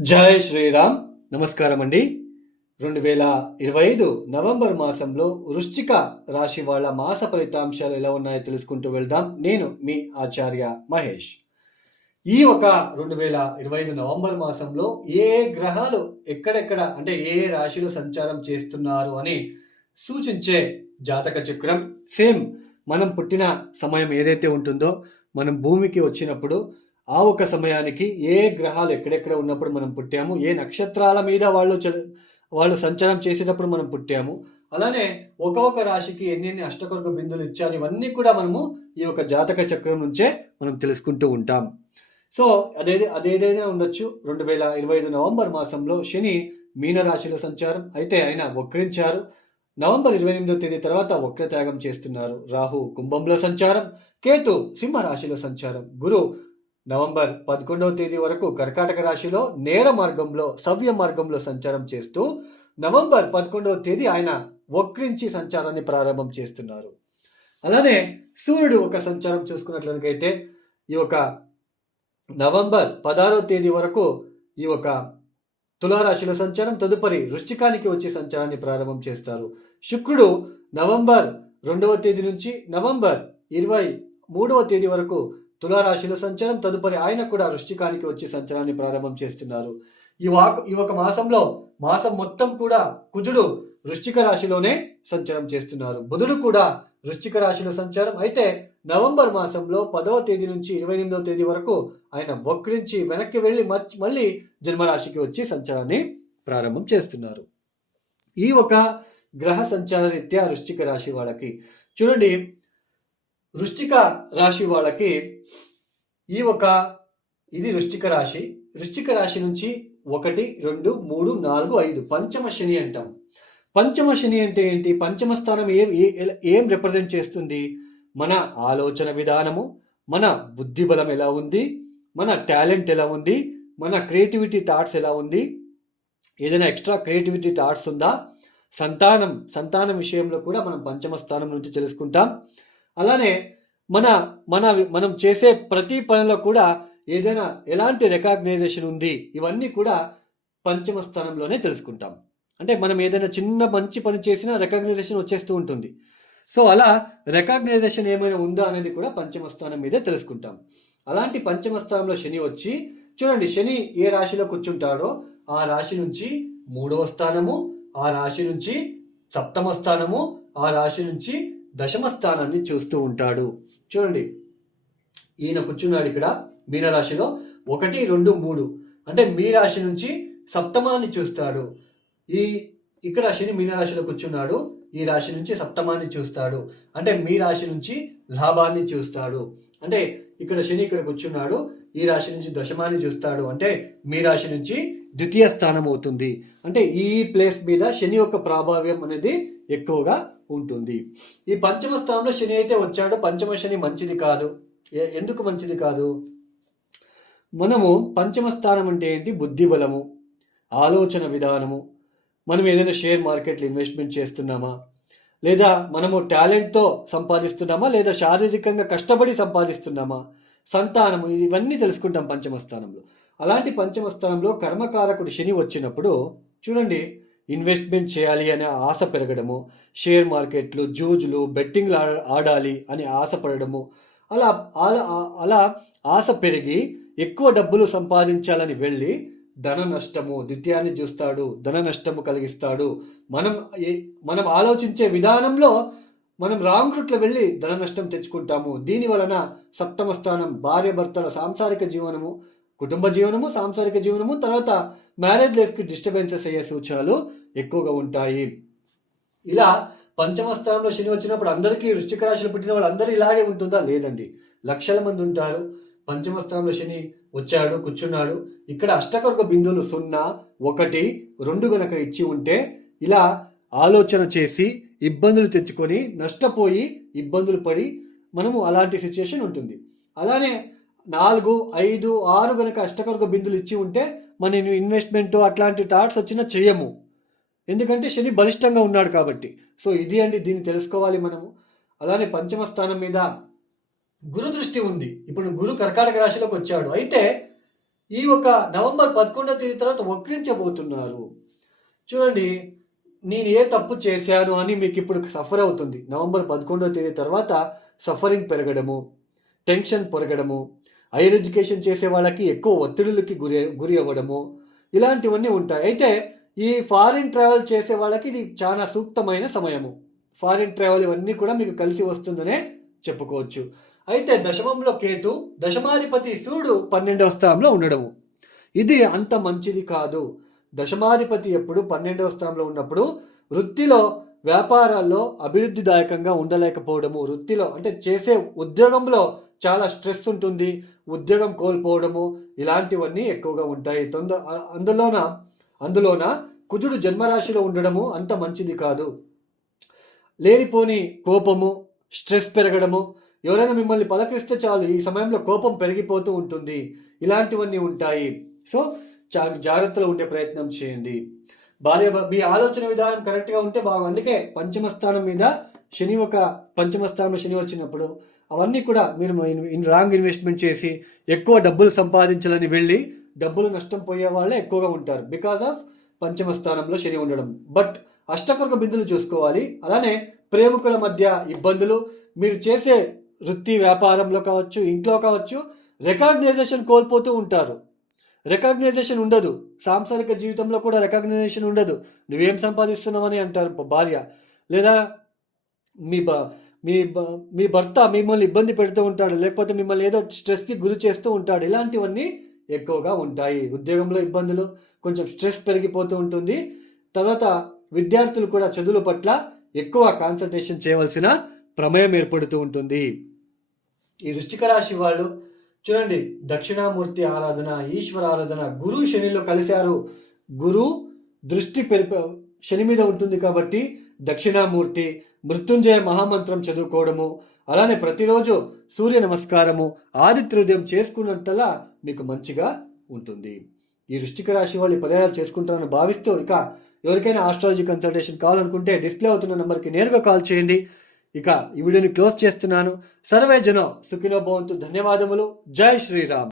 జై శ్రీరామ్. నమస్కారం అండి రెండు వేల ఇరవై ఐదు నవంబర్ మాసంలో వృశ్చిక రాశి వాళ్ళ మాస ఫలితాంశాలు ఎలా ఉన్నాయో తెలుసుకుంటూ వెళ్దాం. నేను మీ ఆచార్య మహేష్. ఈ ఒక రెండు వేల ఇరవై ఐదు నవంబర్ మాసంలో ఏ గ్రహాలు ఎక్కడెక్కడ అంటే ఏ ఏ రాశిలో సంచారం చేస్తున్నారు అని సూచించే జాతక చక్రం. సేమ్ మనం పుట్టిన సమయం ఏదైతే ఉంటుందో మనం భూమికి వచ్చినప్పుడు ఆ ఒక సమయానికి ఏ గ్రహాలు ఎక్కడెక్కడ ఉన్నప్పుడు మనం పుట్టాము ఏ నక్షత్రాల మీద వాళ్ళు వాళ్ళు సంచారం చేసేటప్పుడు మనం పుట్టాము అలానే ఒక్కొక్క రాశికి ఎన్నెన్ని అష్టకొరక బిందులు ఇచ్చారు ఇవన్నీ కూడా మనము ఈ యొక్క జాతక చక్రం నుంచే మనం తెలుసుకుంటూ ఉంటాం. సో అదే అదేదైనా ఉండొచ్చు. రెండు వేల ఇరవై ఐదు నవంబర్ మాసంలో శని మీనరాశిలో సంచారం అయితే ఆయన వక్రించారు. నవంబర్ ఇరవై ఎనిమిదో తేదీ తర్వాత వక్రత్యాగం చేస్తున్నారు. రాహు కుంభంలో సంచారం కేతు సింహ రాశిలో సంచారం గురు నవంబర్ పదకొండవ తేదీ వరకు కర్కాటక రాశిలో నేర మార్గంలో సవ్య మార్గంలో సంచారం చేస్తూ నవంబర్ పదకొండవ తేదీ ఆయన వక్రించి సంచారాన్ని ప్రారంభం చేస్తున్నారు. అలానే సూర్యుడు ఒక సంచారం చూసుకున్నట్లయితే ఈ యొక్క నవంబర్ పదహారవ తేదీ వరకు ఈ యొక్క తులారాశిలో సంచారం తదుపరి వృశ్చికానికి వచ్చి సంచారాన్ని ప్రారంభం చేస్తారు. శుక్రుడు నవంబర్ రెండవ తేదీ నుంచి నవంబర్ ఇరవై మూడవ తేదీ వరకు తులారాశిలో సంచారం తదుపరి ఆయన కూడా వృష్టికానికి వచ్చి సంచారాన్ని ప్రారంభం చేస్తున్నారు. ఈ వాక్ ఈ ఒక మాసంలో మాసం మొత్తం కూడా కుజుడు వృశ్చిక రాశిలోనే సంచారం చేస్తున్నారు. బుధుడు కూడా వృశ్చిక రాశిలో సంచారం. అయితే నవంబర్ మాసంలో పదవ తేదీ నుంచి ఇరవై ఎనిమిదవ తేదీ వరకు ఆయన వక్రించి వెనక్కి వెళ్ళి మచ్- మళ్ళీ జన్మరాశికి వచ్చి సంచారాన్ని ప్రారంభం చేస్తున్నారు. ఈ ఒక గ్రహ సంచార రీత్యా వృశ్చిక రాశి వాళ్ళకి చూడండి వృశ్చిక రాశి వాళ్ళకి ఈ ఒక ఇది వృశ్చిక రాశి. వృశ్చిక రాశి నుంచి ఒకటి రెండు మూడు నాలుగు ఐదు. పంచమ శని అంటాం. పంచమ శని అంటే ఏంటి? పంచమ స్థానం ఏం ఏ- ఏం రిప్రజెంట్ చేస్తుంది? మన ఆలోచన విధానము మన బుద్ధి బలం ఎలా ఉంది? మన టాలెంట్ ఎలా ఉంది? మన క్రియేటివిటీ థాట్స్ ఎలా ఉంది? ఏదైనా ఎక్స్ట్రా క్రియేటివిటీ థాట్స్ ఉందా? సంతానం సంతానం విషయంలో కూడా మనం పంచమ స్థానం నుంచి తెలుసుకుంటాం. అలానే మన మన మనం చేసే ప్రతి పనిలో కూడా ఏదైనా ఎలాంటి రికాగ్నైజేషన్ ఉంది ఇవన్నీ కూడా పంచమ స్థానంలోనే తెలుసుకుంటాం. అంటే మనం ఏదైనా చిన్న మంచి పని చేసినా రికగ్నైజేషన్ వచ్చేస్తూ ఉంటుంది. సో అలా రికగ్నైజేషన్ ఏమైనా ఉందా అనేది కూడా పంచమ స్థానం మీదే తెలుసుకుంటాం. అలాంటి పంచమ స్థానంలో శని వచ్చి చూడండి శని ఏ రాశిలో కూర్చుంటాడో ఆ రాశి నుంచి మూడవ స్థానము ఆ రాశి నుంచి సప్తమ స్థానము ఆ రాశి నుంచి దశమ స్థానాన్ని చూస్తూ ఉంటాడు. చూడండి. ఈయన కూర్చున్నాడు ఇక్కడ మీనరాశిలో. ఒకటి రెండు మూడు. అంటే మీ రాశి నుంచి సప్తమాన్ని చూస్తాడు. ఈ ఇక్కడ శని మీనరాశిలో కూర్చున్నాడు. ఈ రాశి నుంచి సప్తమాన్ని చూస్తాడు. అంటే మీ రాశి నుంచి లాభాన్ని చూస్తాడు. అంటే ఇక్కడ శని ఇక్కడ కూర్చున్నాడు. ఈ రాశి నుంచి దశమాన్ని చూస్తాడు. అంటే మీ రాశి నుంచి ద్వితీయ స్థానం అవుతుంది. అంటే ఈ ప్లేస్ మీద శని యొక్క ప్రాభావ్యం అనేది ఎక్కువగా ఉంటుంది. ఈ పంచమ స్థానంలో శని అయితే వచ్చాడో. పంచమ శని మంచిది కాదు. ఎందుకు మంచిది కాదు? మనము పంచమ స్థానం అంటే ఏంటి? బుద్ధి బలము ఆలోచన విధానము. మనం ఏదైనా షేర్ మార్కెట్లో ఇన్వెస్ట్మెంట్ చేస్తున్నామా? లేదా మనము టాలెంట్తో సంపాదిస్తున్నామా? లేదా శారీరకంగా కష్టపడి సంపాదిస్తున్నామా? సంతానము ఇవన్నీ తెలుసుకుంటాం పంచమ స్థానంలో. అలాంటి పంచమ స్థానంలో కర్మకారకుడు శని వచ్చినప్పుడు చూడండి ఇన్వెస్ట్మెంట్ చేయాలి అనే ఆశ పెరగడము షేర్ మార్కెట్లు జూజులు బెట్టింగ్లు ఆడ- ఆడాలి అని ఆశపడడము. అలా అలా అలా ఆశ పెరిగి ఎక్కువ డబ్బులు సంపాదించాలని వెళ్ళి ధన నష్టము ద్వితీయాన్ని చూస్తాడు ధన నష్టము కలిగిస్తాడు. మనం మనం ఆలోచించే విధానంలో మనం రాంగ్ రూట్లో వెళ్ళి ధన నష్టం తెచ్చుకుంటాము. దీని వలన సప్తమ స్థానం భార్య భర్తల సాంసారిక జీవనము కుటుంబ జీవనము సాంసారిక జీవనము తర్వాత మ్యారేజ్ లైఫ్కి డిస్టర్బెన్సెస్ అయ్యే సూచనలు ఎక్కువగా ఉంటాయి. ఇలా పంచమ స్థానంలో శని వచ్చినప్పుడు అందరికీ వృశ్చిక రాశులు పుట్టిన వాళ్ళందరూ ఇలాగే ఉంటుందా? లేదండి. లక్షల మంది ఉంటారు. పంచమ స్థానంలో శని వచ్చాడు కూర్చున్నాడు. ఇక్కడ అష్టకర్క బిందువులు సున్నా ఒకటి రెండు గనక ఇచ్చి ఉంటే ఇలా ఆలోచన చేసి ఇబ్బందులు తెచ్చుకొని నష్టపోయి ఇబ్బందులు పడి మనము అలాంటి సిచ్యుయేషన్ ఉంటుంది. అలానే నాలుగు ఐదు ఆరు కనుక అష్టకర్క బిందులు ఇచ్చి ఉంటే మన ఇన్వెస్ట్మెంట్ అట్లాంటి థాట్స్ వచ్చినా చేయము. ఎందుకంటే శని బలిష్టంగా ఉన్నాడు కాబట్టి. సో ఇది అండి దీన్ని తెలుసుకోవాలి మనము. అలానే పంచమ స్థానం మీద గురు దృష్టి ఉంది. ఇప్పుడు గురు కర్కాటక రాశిలోకి వచ్చాడు. అయితే ఈ ఒక నవంబర్ పదకొండవ తేదీ తర్వాత వక్రించబోతున్నారు. చూడండి నేను ఏ తప్పు చేశాను అని మీకు ఇప్పుడు సఫర్ అవుతుంది. నవంబర్ పదకొండవ తేదీ తర్వాత సఫరింగ్ పెరగడము టెన్షన్ పెరగడము హైయర్ ఎడ్యుకేషన్ చేసే వాళ్ళకి ఎక్కువ ఒత్తిడులకి గురి గురి అవ్వడము ఇలాంటివన్నీ ఉంటాయి. అయితే ఈ ఫారిన్ ట్రావెల్ చేసే వాళ్ళకి ఇది చాలా సూక్తమైన సమయము. ఫారిన్ ట్రావెల్ ఇవన్నీ కూడా మీకు కలిసి వస్తుందనే చెప్పుకోవచ్చు. అయితే దశమంలో కేతు దశమాధిపతి సూర్యుడు పన్నెండవ స్థానంలో ఉండడము. ఇది అంత మంచిది కాదు. దశమాధిపతి ఎప్పుడు పన్నెండవ స్థానంలో ఉన్నప్పుడు వృత్తిలో వ్యాపారాల్లో అభివృద్ధిదాయకంగా ఉండలేకపోవడము. వృత్తిలో అంటే చేసే ఉద్యోగంలో చాలా స్ట్రెస్ ఉంటుంది ఉద్యోగం కోల్పోవడము ఇలాంటివన్నీ ఎక్కువగా ఉంటాయి. తొంద అందులోన అందులోన కుజుడు జన్మరాశిలో ఉండడము అంత మంచిది కాదు. లేనిపోని కోపము స్ట్రెస్ పెరగడము ఎవరైనా మిమ్మల్ని పలకరిస్తే చాలు ఈ సమయంలో కోపం పెరిగిపోతూ ఉంటుంది. ఇలాంటివన్నీ ఉంటాయి. సో చా జాగ్రత్తలో ఉండే ప్రయత్నం చేయండి. భార్య మీ ఆలోచన విధానం కరెక్ట్గా ఉంటే బాగా. అందుకే పంచమ స్థానం మీద శని ఒక పంచమ శని వచ్చినప్పుడు అవన్నీ కూడా మీరు రాంగ్ ఇన్వెస్ట్మెంట్ చేసి ఎక్కువ డబ్బులు సంపాదించాలని వెళ్ళి డబ్బులు నష్టం పోయే వాళ్ళే ఎక్కువగా ఉంటారు. బికాస్ ఆఫ్ పంచమ స్థానంలో శని ఉండడం. బట్ అష్టకర్క బిందులు చూసుకోవాలి. అలానే ప్రేమికుల మధ్య ఇబ్బందులు. మీరు చేసే వృత్తి వ్యాపారంలో కావచ్చు ఇంట్లో కావచ్చు రికగ్నైజేషన్ కోల్పోతూ ఉంటారు. రికగ్నైజేషన్ ఉండదు. సాంసారిక జీవితంలో కూడా రికగ్నైజేషన్ ఉండదు. నువ్వేం సంపాదిస్తున్నావని అంటారు భార్య. లేదా మీ బా మీ మీ భర్త మిమ్మల్ని ఇబ్బంది పెడుతూ ఉంటాడు లేకపోతే మిమ్మల్ని ఏదో స్ట్రెస్కి గురి చేస్తూ ఉంటాడు. ఇలాంటివన్నీ ఎక్కువగా ఉంటాయి. ఉద్యోగంలో ఇబ్బందులు కొంచెం స్ట్రెస్ పెరిగిపోతూ ఉంటుంది. తర్వాత విద్యార్థులు కూడా చదువుల పట్ల ఎక్కువ కాన్సన్ట్రేషన్ చేయవలసిన ప్రమేయం ఏర్పడుతూ ఉంటుంది. ఈ వృశ్చిక రాశి వాళ్ళు చూడండి దక్షిణామూర్తి ఆరాధన ఈశ్వర ఆరాధన గురు శనిలో కలిశారు. గురు దృష్టి పెరిప శని మీద ఉంటుంది కాబట్టి దక్షిణామూర్తి మృత్యుంజయ మహామంత్రం చదువుకోవడము అలానే ప్రతిరోజు సూర్య నమస్కారము ఆదిత్యోదయం చేసుకున్నంతలా మీకు మంచిగా ఉంటుంది. ఈ వృష్టిక రాశి వాళ్ళు ఈ పర్యాయాలు చేసుకుంటారని భావిస్తూ ఇక ఎవరికైనా ఆస్ట్రాలజీ కన్సల్టేషన్ కావాలనుకుంటే డిస్ప్లే అవుతున్న నెంబర్కి నేరుగా కాల్ చేయండి. ఇక ఈ వీడియోని క్లోజ్ చేస్తున్నాను. సర్వే జనం సుఖినో భవంతు. ధన్యవాదములు. జై శ్రీరామ్.